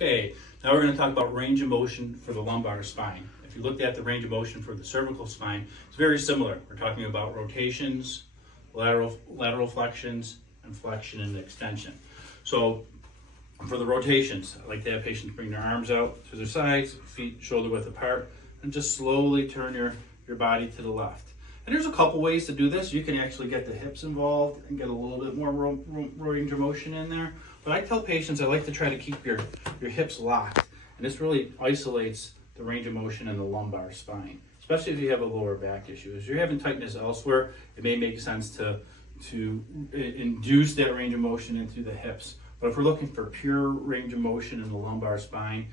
Okay, now we're going to talk about range of motion for the lumbar spine. If you looked at the range of motion for the cervical spine, it's very similar. We're talking about rotations, lateral flexions, and flexion and extension. So for the rotations, I like to have patients bring their arms out to their sides, feet shoulder width apart, and just slowly turn your body to the left. And there's a couple ways to do this. You can actually get the hips involved and get a little bit more range of motion in there. But I tell patients I like to try to keep your hips locked. And this really isolates the range of motion in the lumbar spine, especially if you have a lower back issue. If you're having tightness elsewhere, it may make sense to induce that range of motion into the hips. But if we're looking for pure range of motion in the lumbar spine,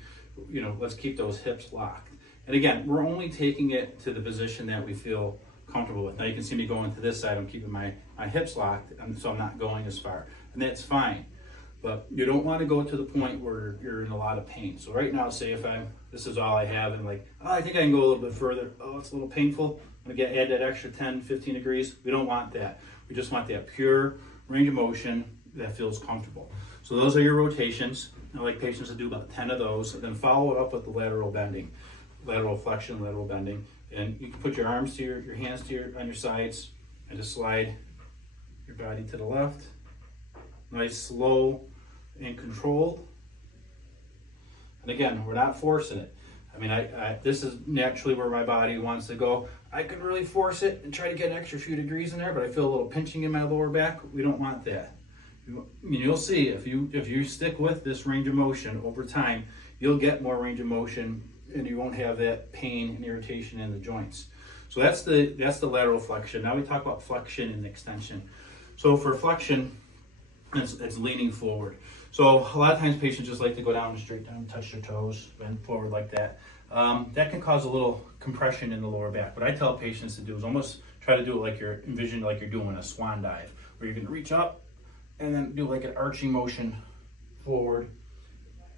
let's keep those hips locked. And again, we're only taking it to the position that we feel comfortable with. Now you can see me going to this side. I'm keeping my hips locked, and so I'm not going as far. And that's fine. But you don't want to go to the point where you're in a lot of pain. So right now, say if this is all I have, and I think I can go a little bit further. Oh, it's a little painful. I'm going to add that extra 10, 15 degrees. We don't want that. We just want that pure range of motion that feels comfortable. So those are your rotations. I like patients to do about 10 of those, and then follow it up with the lateral bending, lateral flexion, lateral bending. And you can put your arms to your hands on your sides and just slide your body to the left. Nice, slow, and controlled. And again, we're not forcing it. I mean, this is naturally where my body wants to go. I could really force it and try to get an extra few degrees in there, but I feel a little pinching in my lower back. We don't want that. You'll see if you stick with this range of motion over time, you'll get more range of motion and you won't have that pain and irritation in the joints. So that's the lateral flexion. Now we talk about flexion and extension. So for flexion, it's leaning forward. So a lot of times patients just like to go down straight down, touch their toes, bend forward like that. That can cause a little compression in the lower back. What I tell patients to do is almost try to do it like you're doing a swan dive, where you're going to reach up and then do like an arching motion forward.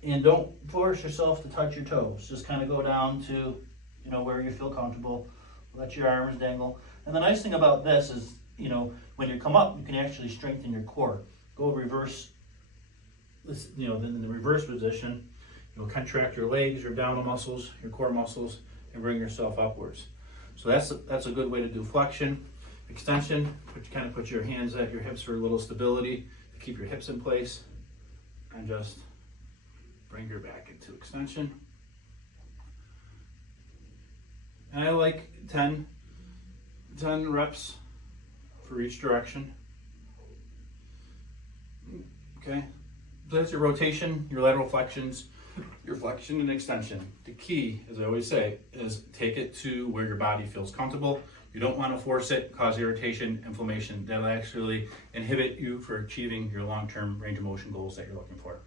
And don't force yourself to touch your toes. Just kind of go down to, where you feel comfortable. Let your arms dangle. And the nice thing about this is, when you come up, you can actually strengthen your core. Go reverse. This, then in the reverse position, contract your legs, your abdominal muscles, your core muscles, and bring yourself upwards. So that's a good way to do flexion. Extension, put your hands at your hips for a little stability to keep your hips in place, and just bring your back into extension. And I like 10 reps for each direction. Okay, so that's your rotation, your lateral flexions, your flexion and extension. The key, as I always say, is take it to where your body feels comfortable. You don't want to force it, cause irritation, inflammation. That'll actually inhibit you for achieving your long-term range of motion goals that you're looking for.